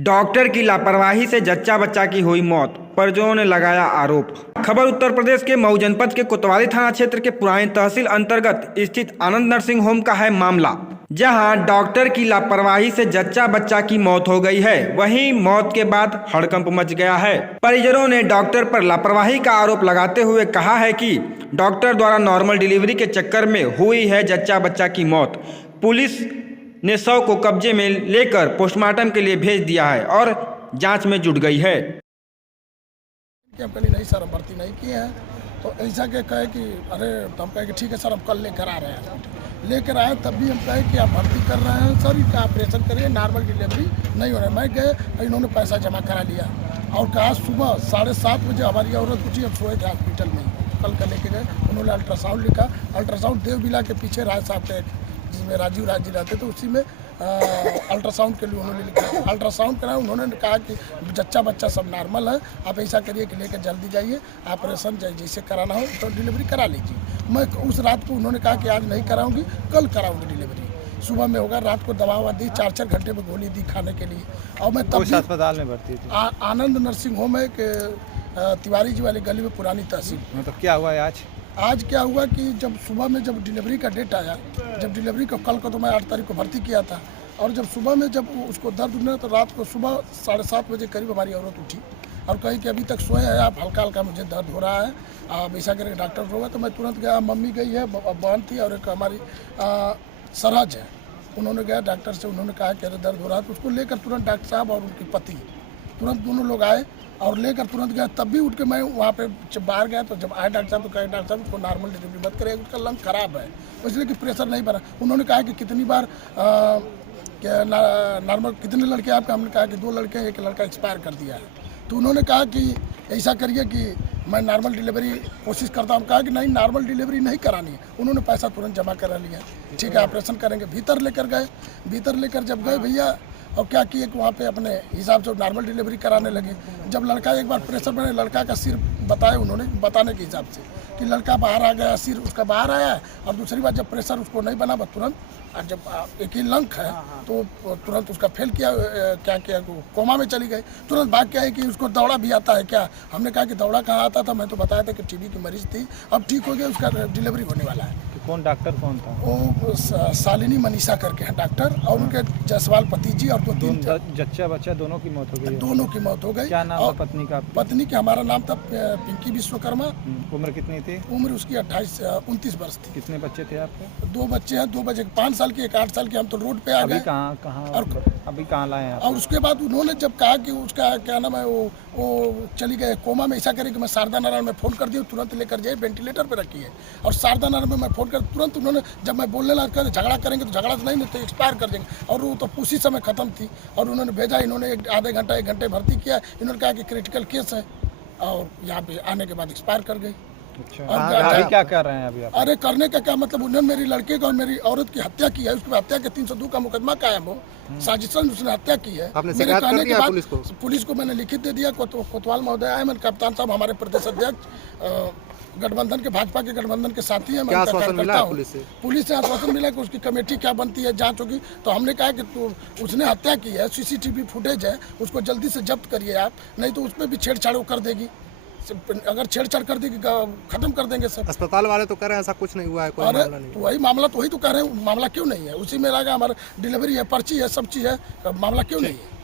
Doctor की लापरवाही से जच्चा बच्चा की हुई मौत, परिजनों ने लगाया आरोप। खबर उत्तर प्रदेश के मऊ जनपद के कोतवाली थाना क्षेत्र के पुरानी तहसील अंतर्गत स्थित आनंद नर्सिंग होम का है मामला, जहां डॉक्टर की लापरवाही से जच्चा बच्चा की मौत हो गई है। वहीं मौत के बाद हड़कंप मच गया है। परिजनों ने डॉक्टर पर लापरवाही का आरोप लगाते हुए कहा है कि डॉक्टर द्वारा नॉर्मल डिलीवरी के चक्कर में हुई है जच्चा बच्चा की मौत। पुलिस ने शव को कब्जे में लेकर पोस्टमार्टम के लिए भेज दिया है और जांच में जुट गई है। कि हम कल नहीं सर, हम भर्ती नहीं किए हैं, तो ऐसा के कहे कि अरे, तो हम कहे कि ठीक है सर, हम कल लेकर आ रहे हैं। लेकर आए तब भी हम कहे कि आप भर्ती कर रहे हैं सर, इसका ऑपरेशन करिए, नॉर्मल डिलीवरी नहीं हो रहा है। मैं गए, इन्होंने पैसा जमा करा लिया और कहा सुबह 7:30 बजे हमारी औरत उठी, हम सोए थे हॉस्पिटल में। कल का लेके गए, उन्होंने अल्ट्रासाउंड लिखा। अल्ट्रासाउंड देवबिला के पीछे राय साहब के, जिसमें राजीव राज जी रहते, तो उसी में अल्ट्रासाउंड के लिए उन्होंने लिखा। अल्ट्रासाउंड कराया, उन्होंने कहा कि जच्चा बच्चा सब नॉर्मल है, आप ऐसा करिए कि लेकर जल्दी जाइए, ऑपरेशन जैसे कराना हो तो डिलीवरी करा लीजिए। मैं उस रात को उन्होंने कहा कि आज नहीं कराऊंगी, कल कराऊंगी डिलीवरी, सुबह में होगा। रात को दवा दी, 4 घंटे में गोली दी खाने के लिए। और मैं तब अस्पताल में भर्ती थी। आनंद नर्सिंग होम है कि तिवारी जी वाली गली में, पुरानी तहसील। मतलब क्या हुआ है आज क्या हुआ कि जब सुबह में जब डिलीवरी का डेट आया, जब डिलीवरी को कल को तो मैं 8 तारीख को भर्ती किया था, और जब सुबह में जब उसको दर्द उठने, तो रात को सुबह 7:30 बजे करीब हमारी औरत उठी और कही कि अभी तक सोए हैं आप, हल्का हल्का मुझे दर्द हो रहा है, आप ऐसा करके डॉक्टर को। तो मैं तुरंत गया, मम्मी गई है, बहन थी और एक हमारी सरहज है, उन्होंने गया डॉक्टर से, उन्होंने कहा कि अरे दर्द हो रहा है। तो उसको लेकर तुरंत डॉक्टर साहब और उनकी पति तुरंत दोनों लोग आए और लेकर तुरंत गया। तब भी उठ के मैं वहाँ पे जब बाहर गया, तो जब आए डॉक्टर साहब, तो कहे डॉक्टर साहब उसको नॉर्मल डिलीवरी मत करें, उसका लंग खराब है, इसलिए कि प्रेशर नहीं बना। उन्होंने कहा कि कितनी बार क्या नॉर्मल कितने लड़के आपके, हमने कहा कि 2 लड़के, एक लड़का एक्सपायर कर दिया है। तो उन्होंने कहा कि ऐसा करिए कि मैं नॉर्मल डिलीवरी कोशिश करता हूँ। कहा कि नहीं, नॉर्मल डिलीवरी नहीं करानी है। उन्होंने पैसा तुरंत जमा करा लिया, ठीक है ऑपरेशन करेंगे। भीतर लेकर गए, भीतर लेकर जब गए भैया, और क्या किए कि वहाँ पे अपने हिसाब से नॉर्मल डिलीवरी कराने लगे। जब लड़का एक बार प्रेशर बने, लड़का का सिर बताए उन्होंने, बताने के हिसाब से कि लड़का बाहर आ गया, सिर उसका बाहर आया है। और दूसरी बात, जब प्रेशर उसको नहीं बना, तुरंत जब एक ही लंग है तो तुरंत उसका फेल किया, क्या किया, कोमा में चली गई। तुरंत भाग के आई कि उसको दौड़ा भी आता है क्या। हमने कहा कि दौड़ा कहाँ आता था, मैं तो बताया था कि टीबी की मरीज थी, अब ठीक हो गया, उसका डिलीवरी होने वाला है। कौन डॉक्टर कौन था? वो शालिनी मनीषा करके हैं डॉक्टर, और उनके जायसवाल पति जी और 2-3 जच्चा बच्चा दोनों की मौत हो गई। दोनों की मौत हो गई। क्या नाम था पत्नी का? पत्नी के हमारा नाम था पिंकी विश्वकर्मा। उम्र कितनी थी? उम्र उसकी 29 वर्ष थी। कितने बच्चे थे आपके? 2 बच्चे हैं, 2 बच्चे, 5 साल की, 8 साल की। हम तो रोड पे आ गए। अभी कहाँ लाए हैं? और उसके बाद उन्होंने जब कहा कि उसका क्या नाम है, वो चली गए कोमा में। ऐसा करे कि मैं शारदा नारायण में फ़ोन कर दिया, तुरंत लेकर जाए, वेंटिलेटर पे रखी है। और शारदा नारायण में मैं फ़ोन कर, तुरंत उन्होंने, जब मैं बोलने लगा झगड़ा करेंगे तो झगड़ा तो नहीं तो एक्सपायर कर देंगे, और वो तो उसी समय ख़त्म थी। और उन्होंने भेजा, इन्होंने आधे घंटा 1 घंटे भर्ती किया। इन्होंने कहा कि क्रिटिकल केस है, और यहाँ पे आने के बाद एक्सपायर कर गई। अच्छा, अभी क्या कर रहे हैं अभी आप? अरे करने का क्या मतलब, उन्होंने मेरी लड़के का और मेरी औरत की हत्या की है। उसकी हत्या के 302 का मुकदमा कायम हो, साजिशन उसने हत्या की है। मेरे कहने के बाद पुलिस को मैंने लिखित दे दिया। कोतवाल महोदय आए, मैंने कप्तान साहब हमारे प्रदेश अध्यक्ष, गठबंधन के, भाजपा के गठबंधन के साथी हैं, मैं उनका कार्यकर्ता हूँ। पुलिस से आश्वासन मिला कि उसकी कमेटी क्या बनती है, जांच होगी। तो हमने कहा कि उसने हत्या की है, सीसीटीवी फुटेज है, उसको जल्दी से जब्त करिए आप, नहीं तो उसमें भी छेड़छाड़ कर देगी। अगर छेड़छाड़ कर देगी, खत्म कर देंगे सब। अस्पताल वाले तो कह रहे हैं ऐसा कुछ नहीं हुआ है, कोई मामला नहीं। तो वही मामला, तो वही तो कह रहे हैं, मामला क्यों नहीं है? उसी में लगा, हमारा डिलीवरी है, पर्ची है, सब चीज़ है, मामला क्यों नहीं है?